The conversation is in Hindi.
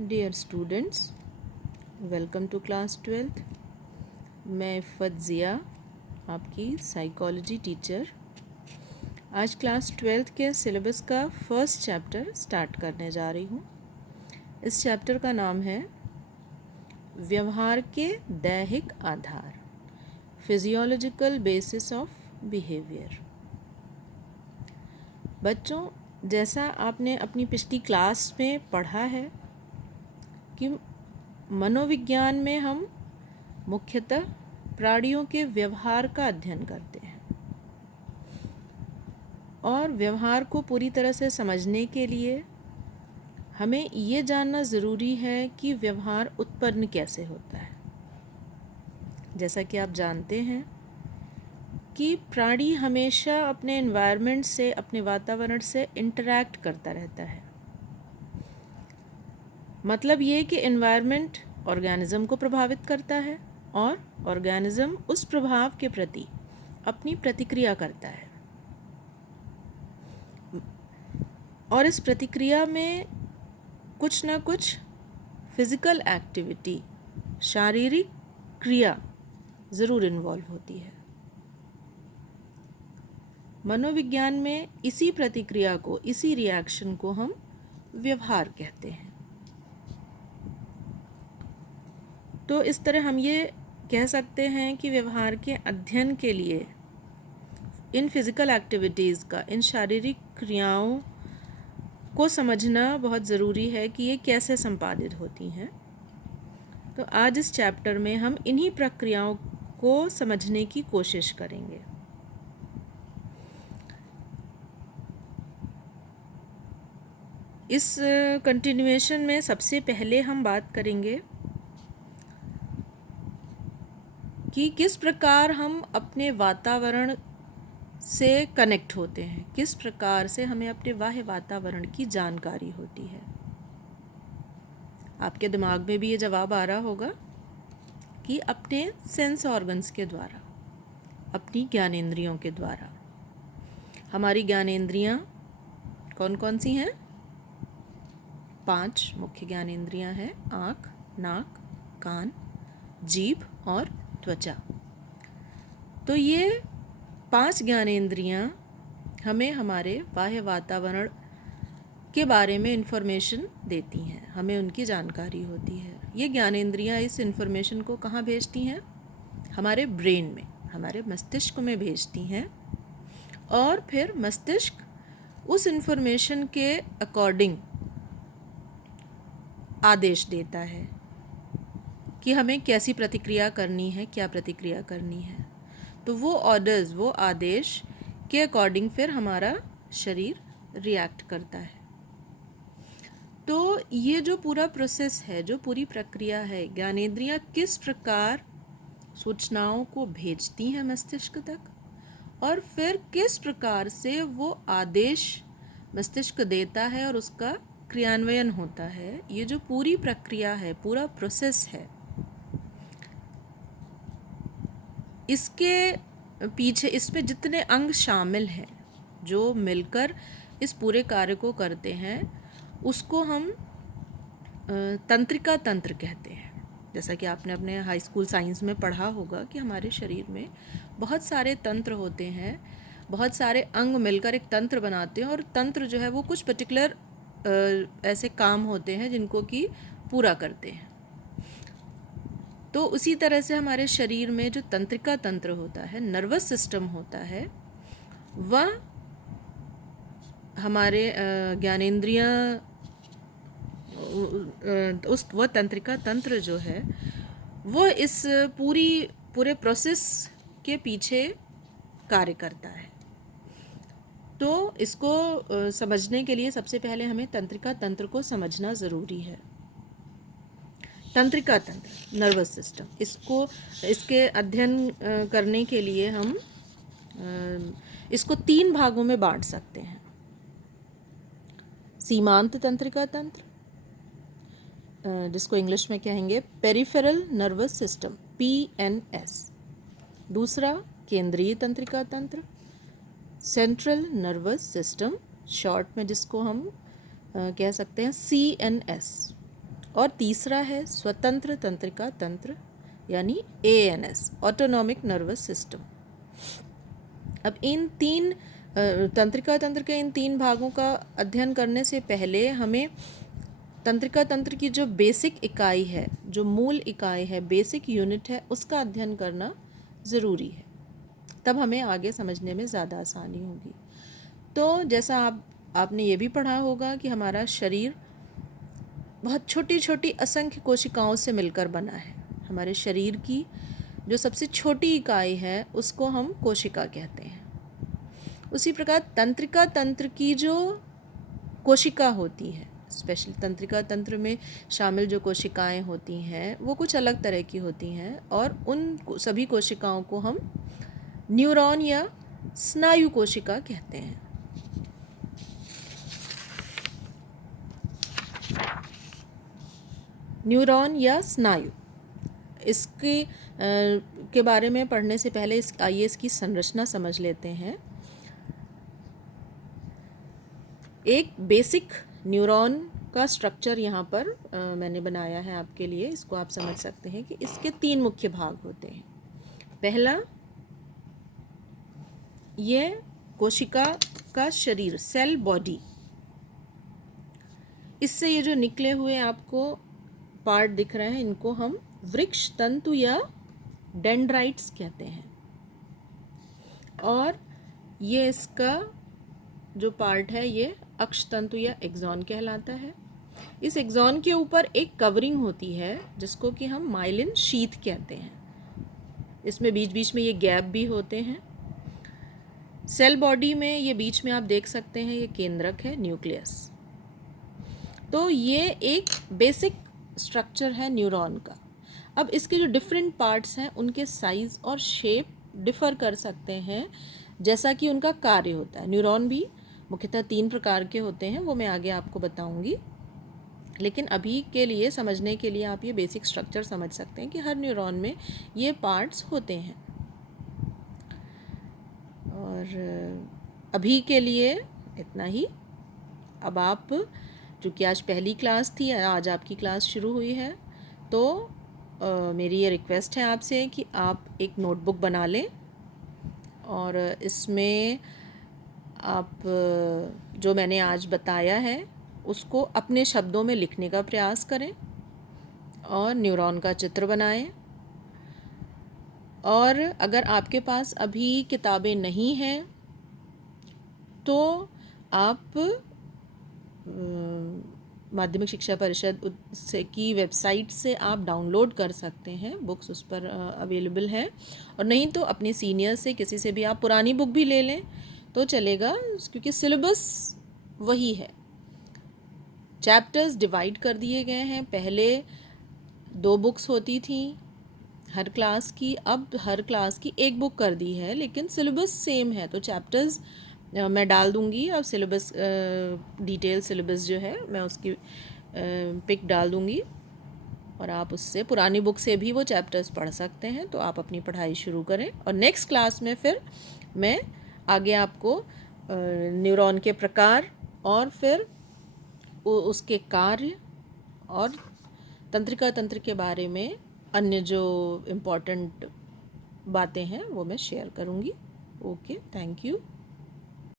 Dear students, welcome to class 12th। मैं इफ़त ज़िया, आपकी साइकोलॉजी टीचर। आज क्लास 12th के सिलेबस का फर्स्ट चैप्टर स्टार्ट करने जा रही हूँ। इस चैप्टर का नाम है व्यवहार के दैहिक आधार, फिजियोलॉजिकल बेसिस ऑफ बिहेवियर। बच्चों, जैसा आपने अपनी पिछली क्लास में पढ़ा है कि मनोविज्ञान में हम मुख्यतः प्राणियों के व्यवहार का अध्ययन करते हैं और व्यवहार को पूरी तरह से समझने के लिए हमें ये जानना ज़रूरी है कि व्यवहार उत्पन्न कैसे होता है। जैसा कि आप जानते हैं कि प्राणी हमेशा अपने एनवायरनमेंट से, अपने वातावरण से इंटरैक्ट करता रहता है। मतलब ये कि एनवायरनमेंट ऑर्गेनिज्म को प्रभावित करता है और ऑर्गेनिज्म उस प्रभाव के प्रति अपनी प्रतिक्रिया करता है, और इस प्रतिक्रिया में कुछ ना कुछ फिज़िकल एक्टिविटी, शारीरिक क्रिया ज़रूर इन्वॉल्व होती है। मनोविज्ञान में इसी प्रतिक्रिया को, इसी रिएक्शन को हम व्यवहार कहते हैं। तो इस तरह हम ये कह सकते हैं कि व्यवहार के अध्ययन के लिए इन फिज़िकल एक्टिविटीज़ का, इन शारीरिक क्रियाओं को समझना बहुत ज़रूरी है कि ये कैसे संपादित होती हैं। तो आज इस चैप्टर में हम इन्हीं प्रक्रियाओं को समझने की कोशिश करेंगे। इस कंटिन्यूएशन में सबसे पहले हम बात करेंगे कि किस प्रकार हम अपने वातावरण से कनेक्ट होते हैं, किस प्रकार से हमें अपने बाह्य वातावरण की जानकारी होती है। आपके दिमाग में भी ये जवाब आ रहा होगा कि अपने सेंस ऑर्गन्स के द्वारा, अपनी ज्ञानेंद्रियों के द्वारा। हमारी ज्ञानेंद्रियाँ कौन कौन सी हैं? 5 मुख्य ज्ञानेंद्रियाँ हैं: आँख, नाक, कान, जीभ और त्वचा। तो ये 5 ज्ञानेंद्रियाँ हमें हमारे बाह्य वातावरण के बारे में इन्फॉर्मेशन देती हैं, हमें उनकी जानकारी होती है। ये ज्ञानेंद्रियाँ इस इन्फॉर्मेशन को कहाँ भेजती हैं? हमारे ब्रेन में, हमारे मस्तिष्क में भेजती हैं, और फिर मस्तिष्क उस इन्फॉर्मेशन के अकॉर्डिंग आदेश देता है कि हमें कैसी प्रतिक्रिया करनी है, क्या प्रतिक्रिया करनी है। तो वो ऑर्डर्स, वो आदेश के अकॉर्डिंग फिर हमारा शरीर रिएक्ट करता है। तो ये जो पूरा प्रोसेस है, जो पूरी प्रक्रिया है, ज्ञानेंद्रियाँ किस प्रकार सूचनाओं को भेजती हैं मस्तिष्क तक, और फिर किस प्रकार से वो आदेश मस्तिष्क देता है और उसका क्रियान्वयन होता है। ये जो पूरी प्रक्रिया है, पूरा प्रोसेस है, इसके पीछे, इसमें जितने अंग शामिल हैं जो मिलकर इस पूरे कार्य को करते हैं, उसको हम तंत्रिका तंत्र कहते हैं। जैसा कि आपने अपने हाई स्कूल साइंस में पढ़ा होगा कि हमारे शरीर में बहुत सारे तंत्र होते हैं, बहुत सारे अंग मिलकर एक तंत्र बनाते हैं, और तंत्र जो है वो कुछ पर्टिकुलर ऐसे काम होते हैं जिनको कि पूरा करते हैं। तो उसी तरह से हमारे शरीर में जो तंत्रिका तंत्र होता है, नर्वस सिस्टम होता है, वह हमारे ज्ञानेंद्रियाँ, वह तंत्रिका तंत्र जो है वो इस पूरे प्रोसेस के पीछे कार्य करता है। तो इसको समझने के लिए सबसे पहले हमें तंत्रिका तंत्र को समझना ज़रूरी है। तंत्रिका तंत्र, नर्वस सिस्टम, इसके अध्ययन करने के लिए हम इसको 3 भागों में बांट सकते हैं। सीमांत तंत्रिका तंत्र, जिसको इंग्लिश में कहेंगे पेरिफेरल नर्वस सिस्टम, PNS। दूसरा केंद्रीय तंत्रिका तंत्र, सेंट्रल नर्वस सिस्टम, शॉर्ट में जिसको हम कह सकते हैं CNS। और तीसरा है स्वतंत्र तंत्रिका तंत्र यानी ANS, ऑटोनॉमिक नर्वस सिस्टम। अब इन तीन तंत्रिका तंत्र के इन तीन भागों का अध्ययन करने से पहले हमें तंत्रिका तंत्र की जो बेसिक इकाई है, जो मूल इकाई है, बेसिक यूनिट है, उसका अध्ययन करना ज़रूरी है। तब हमें आगे समझने में ज़्यादा आसानी होगी। तो जैसा आपने ये भी पढ़ा होगा कि हमारा शरीर बहुत छोटी छोटी असंख्य कोशिकाओं से मिलकर बना है। हमारे शरीर की जो सबसे छोटी इकाई है उसको हम कोशिका कहते हैं। उसी प्रकार तंत्रिका तंत्र की जो कोशिका होती है, स्पेशल तंत्रिका तंत्र में शामिल जो कोशिकाएं होती हैं वो कुछ अलग तरह की होती हैं और उन सभी कोशिकाओं को हम न्यूरॉन या स्नायु कोशिका कहते हैं। न्यूरॉन या स्नायु, इसके के बारे में पढ़ने से पहले आइए इसकी संरचना समझ लेते हैं। एक बेसिक न्यूरॉन का स्ट्रक्चर यहाँ पर मैंने बनाया है आपके लिए। इसको आप समझ सकते हैं कि इसके तीन मुख्य भाग होते हैं। पहला, ये कोशिका का शरीर, सेल बॉडी। इससे ये जो निकले हुए आपको पार्ट दिख रहे हैं इनको हम वृक्ष तंतु या डेंड्राइट्स कहते हैं। और ये इसका जो पार्ट है ये अक्षतंतु या एक्सॉन कहलाता है। इस एक्सॉन के ऊपर एक कवरिंग होती है जिसको कि हम माइलिन शीथ कहते हैं। इसमें बीच बीच में ये गैप भी होते हैं। सेल बॉडी में ये बीच में आप देख सकते हैं ये केंद्रक है, न्यूक्लियस। तो ये एक बेसिक स्ट्रक्चर है न्यूरॉन का। अब इसके जो डिफरेंट पार्ट्स हैं उनके साइज और शेप डिफ़र कर सकते हैं जैसा कि उनका कार्य होता है। न्यूरॉन भी मुख्यतः 3 प्रकार के होते हैं, वो मैं आगे आपको बताऊंगी। लेकिन अभी के लिए समझने के लिए आप ये बेसिक स्ट्रक्चर समझ सकते हैं कि हर न्यूरॉन में ये पार्ट्स होते हैं। और अभी के लिए इतना ही। अब आप, चूँकि आज पहली क्लास थी, आज आपकी क्लास शुरू हुई है, तो मेरी ये रिक्वेस्ट है आपसे कि आप एक नोटबुक बना लें और इसमें आप जो मैंने आज बताया है उसको अपने शब्दों में लिखने का प्रयास करें और न्यूरॉन का चित्र बनाएं। और अगर आपके पास अभी किताबें नहीं हैं तो आप माध्यमिक शिक्षा परिषद से की वेबसाइट से आप डाउनलोड कर सकते हैं, बुक्स उस पर अवेलेबल हैं। और नहीं तो अपने सीनियर से किसी से भी आप पुरानी बुक भी ले लें तो चलेगा, क्योंकि सिलेबस वही है। चैप्टर्स डिवाइड कर दिए गए हैं। पहले 2 बुक्स होती थी हर क्लास की, अब हर क्लास की 1 बुक कर दी है, लेकिन सिलेबस सेम है। तो चैप्टर्स मैं डाल दूँगी, अब सिलेबस डिटेल सिलेबस जो है मैं उसकी पिक डाल दूँगी और आप उससे पुरानी बुक से भी वो चैप्टर्स पढ़ सकते हैं। तो आप अपनी पढ़ाई शुरू करें और नेक्स्ट क्लास में फिर मैं आगे आपको न्यूरॉन के प्रकार और फिर उसके कार्य और तंत्रिका तंत्र के बारे में अन्य जो इम्पोर्टेंट बातें हैं वो मैं शेयर करूँगी। Okay, thank you.